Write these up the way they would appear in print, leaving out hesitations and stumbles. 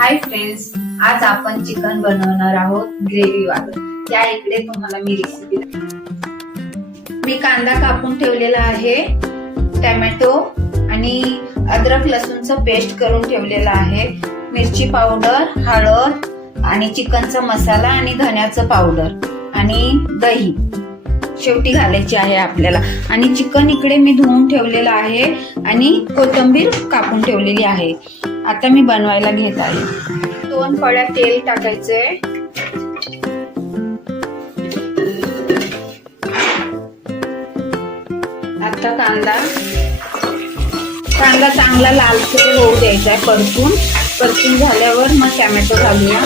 Hi friends, आज आपण chicken बनवणार आहोत ग्रेव्ही वालं. त्या इकडे तुम्हाला मी रेसिपी मी कांदा कापून ठेवलेला आहे, टोमॅटो आणि अद्रक लसूणचं पेस्ट करून ठेवलेला आहे, मिरची पावडर, हळद आणि चिकनचा मसाला आणि धण्याचं पावडर आणि दही शेवटी घालायची आहे आपल्याला. आणि चिकन इकडे मी धुवून ठेवलेलं आहे आणि कोथिंबीर कापून ठेवलेली आहे. आता मी बनवायला घेत आहे. 2 पळ्या तेल टाकायचंय. आता कांदा चांगला लालसर होऊ द्यायचा आहे. परतून झाल्यावर मग टोमॅटो घालूया.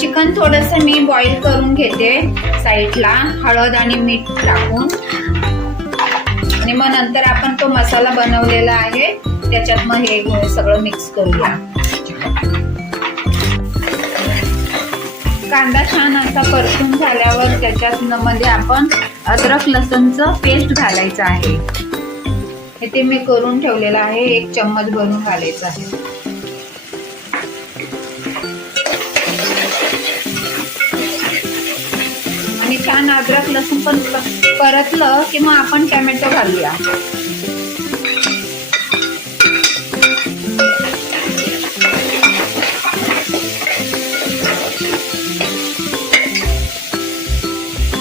चिकन थोडस मी बॉईल करून घेते साईडला, हळद आणि मीठ टाकून. आणि मग नंतर आपण तो मसाला बनवलेला आहे त्याच्यात मग हे सगळं मिक्स करूया. कांदा छान असा परतून झाल्यावर त्याच्यात मध्ये आपण अद्रक लसूणचं पेस्ट घालायचं आहे. हे ते मी करून ठेवलेलं आहे. 1 चम्मच भरून घालायचं आहे. आणि छान अद्रक लसूण पण परतलं की मग आपण टोमॅटो घालूया.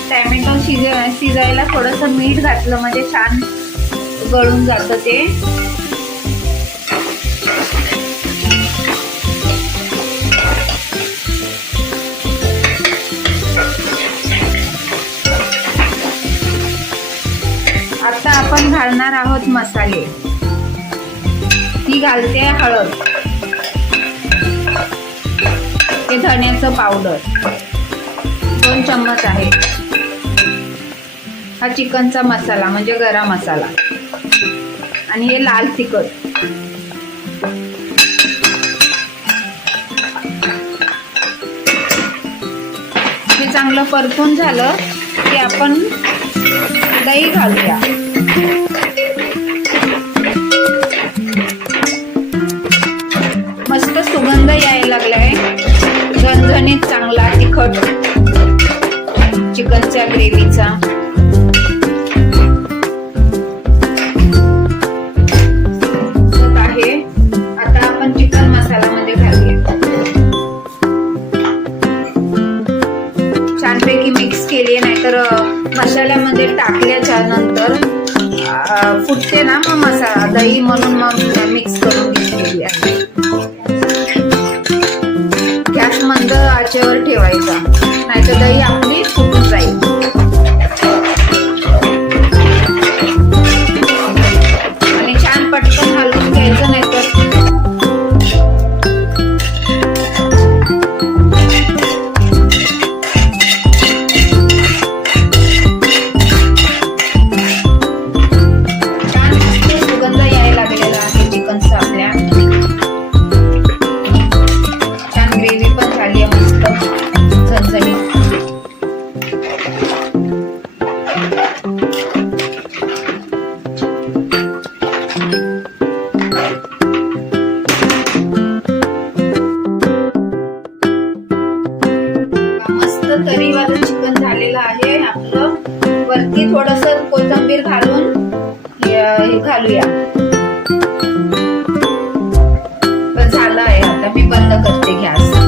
टोमॅटो शिजायला थोडस मीठ घातलं म्हणजे छान गळून जातं ते. आता आपण घालणार आहोत मसाले. ही घालते हळद, हे धण्याचं पावडर 2 चम्मच आहे. हा चिकनचा मसाला म्हणजे गरम मसाला. आणि हे लाल तिखट. हे चांगलं परतून झालं की आपण दही घालूया. मस्त सुगंध यायला लागलाय, झणझणीत चांगला तिखट चिकनच्या ग्रेव्हीचा. आहे आता आपण चिकन मसाला मध्ये घालूया. छानपैकी मिक्स केली, नाहीतर मसाल्यामध्ये टाकल्याच्या नंतर फुटते ना मग मसाला दही, म्हणून मग मिक्स करून घेतलेली आहे. गॅस मंद आचेवर ठेवायचा, नाहीतर दही आपली फुटून जाईल. आणि छान पटकन हलवून घ्यायचं, नाहीतर तरीवालं चिकन झालेलं आहे आपलं. वरती थोडस कोथिंबीर घालून हे घालूया. झालं आहे. आता मी बंद करते गॅस.